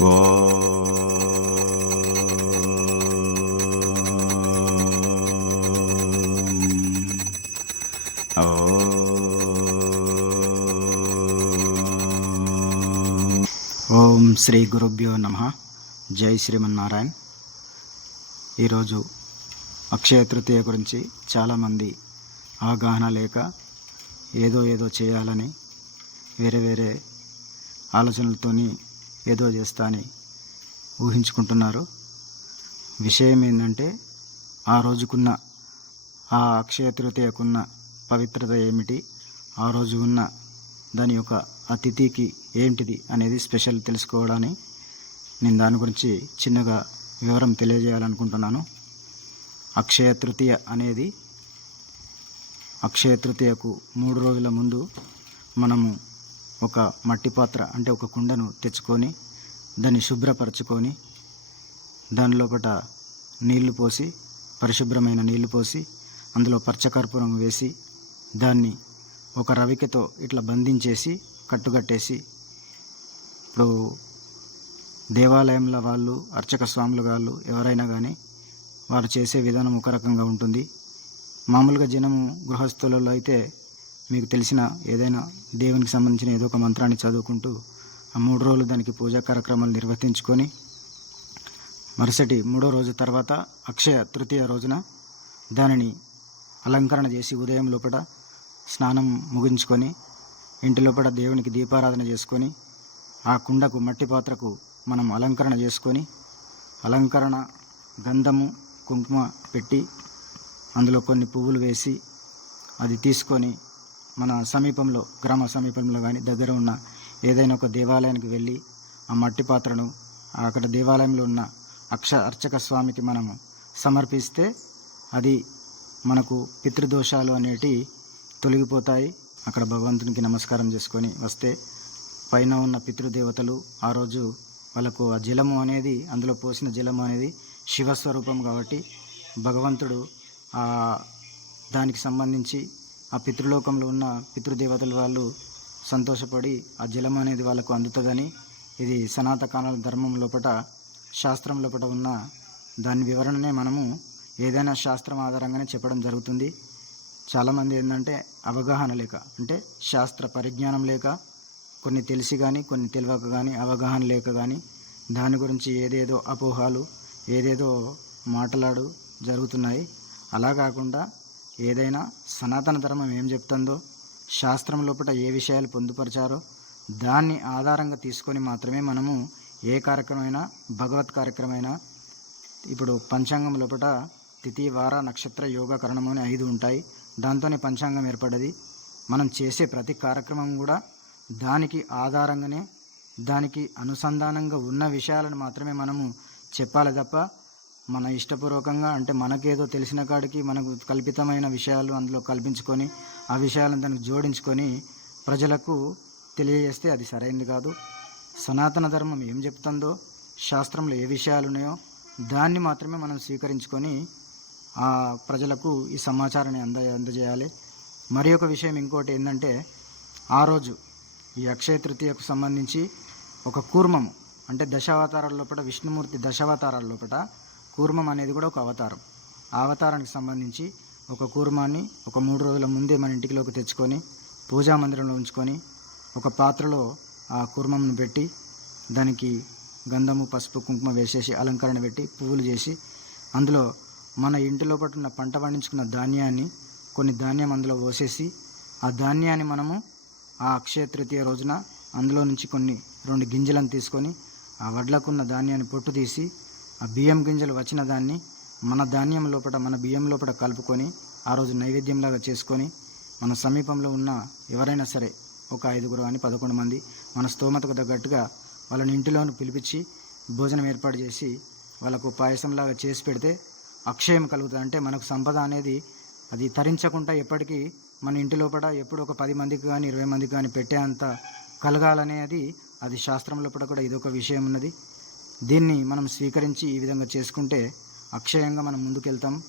ఓం శ్రీ గురుభ్యో నమ. జై శ్రీమన్నారాయణ్. ఈరోజు అక్షయ తృతీయ గురించి చాలామంది అవగాహన లేక ఏదో ఏదో చేయాలని వేరే వేరే ఆలోచనలతోని ఏదో చేస్తా అని ఊహించుకుంటున్నారు. విషయం ఏంటంటే ఆ రోజుకున్న ఆ అక్షయ తృతీయకున్న పవిత్రత ఏమిటి? ఆ రోజు ఉన్న దాని యొక్క అతిథికి ఏంటిది అనేది స్పెషల్ తెలుసుకోవడాన్ని నేను దాని గురించి చిన్నగా వివరం తెలియజేయాలనుకుంటున్నాను. అక్షయ తృతీయ అనేది అక్షయ తృతీయకు మూడు రోజుల ముందు మనము ఒక మట్టి పాత్ర అంటే ఒక కుండను తెచ్చుకొని దాన్ని శుభ్రపరచుకొని దాని లోపట నీళ్ళు పోసి పరిశుభ్రమైన నీళ్ళు పోసి అందులో పచ్చకర్పూరం వేసి దాన్ని ఒక రవికతో ఇట్లా బంధించేసి కట్టుకట్టేసి ఇప్పుడు దేవాలయంలో వాళ్ళు అర్చక స్వాములు వాళ్ళు ఎవరైనా కానీ వారు చేసే విధానం ఒక రకంగా ఉంటుంది. మామూలుగా జనము గృహస్థులలో అయితే మీకు తెలిసిన ఏదైనా దేవునికి సంబంధించిన ఏదో ఒక మంత్రాన్ని చదువుకుంటూ ఆ మూడు రోజులు దానికి పూజా కార్యక్రమాలు నిర్వర్తించుకొని మరుసటి మూడో రోజు తర్వాత అక్షయ తృతీయ రోజున దానిని అలంకరణ చేసి ఉదయం లోపల స్నానం ముగించుకొని ఇంటి లోపల దేవునికి దీపారాధన చేసుకొని ఆ కుండకు మట్టి పాత్రకు మనం అలంకరణ చేసుకొని అలంకరణ గంధము కుంకుమ పెట్టి అందులో కొన్ని పువ్వులు వేసి అది తీసుకొని మన సమీపంలో గ్రామ సమీపంలో కానీ దగ్గర ఉన్న ఏదైనా ఒక దేవాలయానికి వెళ్ళి ఆ మట్టి పాత్రను అక్కడ దేవాలయంలో ఉన్న అక్ష అర్చక స్వామికి మనము సమర్పిస్తే అది మనకు పితృదోషాలు అనేటి తొలగిపోతాయి. అక్కడ భగవంతునికి నమస్కారం చేసుకొని వస్తే పైన ఉన్న పితృదేవతలు ఆ రోజు వాళ్ళకు ఆ జలము అనేది అందులో పోసిన జలము అనేది శివస్వరూపం కాబట్టి భగవంతుడు దానికి సంబంధించి ఆ పితృలోకంలో ఉన్న పితృదేవతలు వాళ్ళు సంతోషపడి ఆ జలం అనేది వాళ్ళకు అందుతుందని ఇది సనాతకాల ధర్మం లోపట శాస్త్రం లోపట ఉన్న దాని వివరణనే మనము ఏదైనా శాస్త్రం ఆధారంగానే చెప్పడం జరుగుతుంది. చాలామంది ఏంటంటే అవగాహన లేక అంటే శాస్త్ర పరిజ్ఞానం లేక కొన్ని తెలిసి కానీ కొన్ని తెలియక కానీ అవగాహన లేక కానీ దాని గురించి ఏదేదో అపోహాలు ఏదేదో మాటలాడు జరుగుతున్నాయి. అలా కాకుండా ఏదైనా సనాతన ధర్మం ఏం చెప్తుందో శాస్త్రం లోపల ఏ విషయాలు పొందుపరిచారో దాన్ని ఆధారంగా తీసుకొని మాత్రమే మనము ఏ కార్యక్రమమైనా భగవత్ కార్యక్రమైనా ఇప్పుడు పంచాంగం లోపల తిథి వార నక్షత్ర యోగ కరణము అని ఐదు ఉంటాయి. దాంతోనే పంచాంగం ఏర్పడది. మనం చేసే ప్రతి కార్యక్రమం కూడా దానికి ఆధారంగానే దానికి అనుసంధానంగా ఉన్న విషయాలను మాత్రమే మనము చెప్పాలి తప్ప మన ఇష్టపూర్వకంగా అంటే మనకేదో తెలిసిన కాడికి మనకు కల్పితమైన విషయాలు అందులో కల్పించుకొని ఆ విషయాలను దానికి జోడించుకొని ప్రజలకు తెలియజేస్తే అది సరైనది కాదు. సనాతన ధర్మం ఏం చెప్తుందో శాస్త్రంలో ఏ విషయాలు ఉన్నాయో దాన్ని మాత్రమే మనం స్వీకరించుకొని ఆ ప్రజలకు ఈ సమాచారాన్ని అంద అందజేయాలి. మరి ఒక విషయం ఇంకోటి ఏంటంటే ఆ రోజు ఈ అక్షయ తృతీయకు సంబంధించి ఒక కూర్మము అంటే దశావతారాల లోపల విష్ణుమూర్తి దశావతారాల లోపల కూర్మం అనేది కూడా ఒక అవతారం. ఆ అవతారానికి సంబంధించి ఒక కూర్మాన్ని ఒక మూడు రోజుల ముందే మన ఇంటికిలోకి తెచ్చుకొని పూజా మందిరంలో ఉంచుకొని ఒక పాత్రలో ఆ కూర్మంను పెట్టి దానికి గంధము పసుపు కుంకుమ వేసేసి అలంకరణ పెట్టి పువ్వులు చేసి అందులో మన ఇంటి లోపల పంట పండించుకున్న ధాన్యాన్ని కొన్ని ధాన్యం అందులో పోసేసి ఆ ధాన్యాన్ని మనము ఆ అక్షయ తృతీయ రోజున అందులో నుంచి కొన్ని రెండు గింజలను తీసుకొని ఆ వడ్లకున్న ధాన్యాన్ని పొట్టు తీసి ఆ బియ్యం గింజలు వచ్చిన దాన్ని మన ధాన్యం లోపల మన బియ్యం లోపల కలుపుకొని ఆ రోజు నైవేద్యంలాగా చేసుకొని మన సమీపంలో ఉన్న ఎవరైనా సరే ఒక ఐదుగురు కానీ పదకొండు మంది మన స్తోమతకు తగ్గట్టుగా వాళ్ళని ఇంటిలోను పిలిపించి భోజనం ఏర్పాటు చేసి వాళ్ళకు పాయసంలాగా చేసి పెడితే అక్షయం కలుగుతుంది. అంటే మనకు సంపద అనేది అది తరించకుండా ఎప్పటికీ మన ఇంటి లోపల ఎప్పుడు ఒక పది మందికి కానీ ఇరవై మందికి కానీ పెట్టేంత కలగాలనేది అది శాస్త్రం లోపల కూడా ఇదొక విషయం ఉన్నది. దీన్ని మనం స్వీకరించి ఈ విధంగా చేసుకుంటే అక్షయంగా మనం ముందుకెళ్తాం.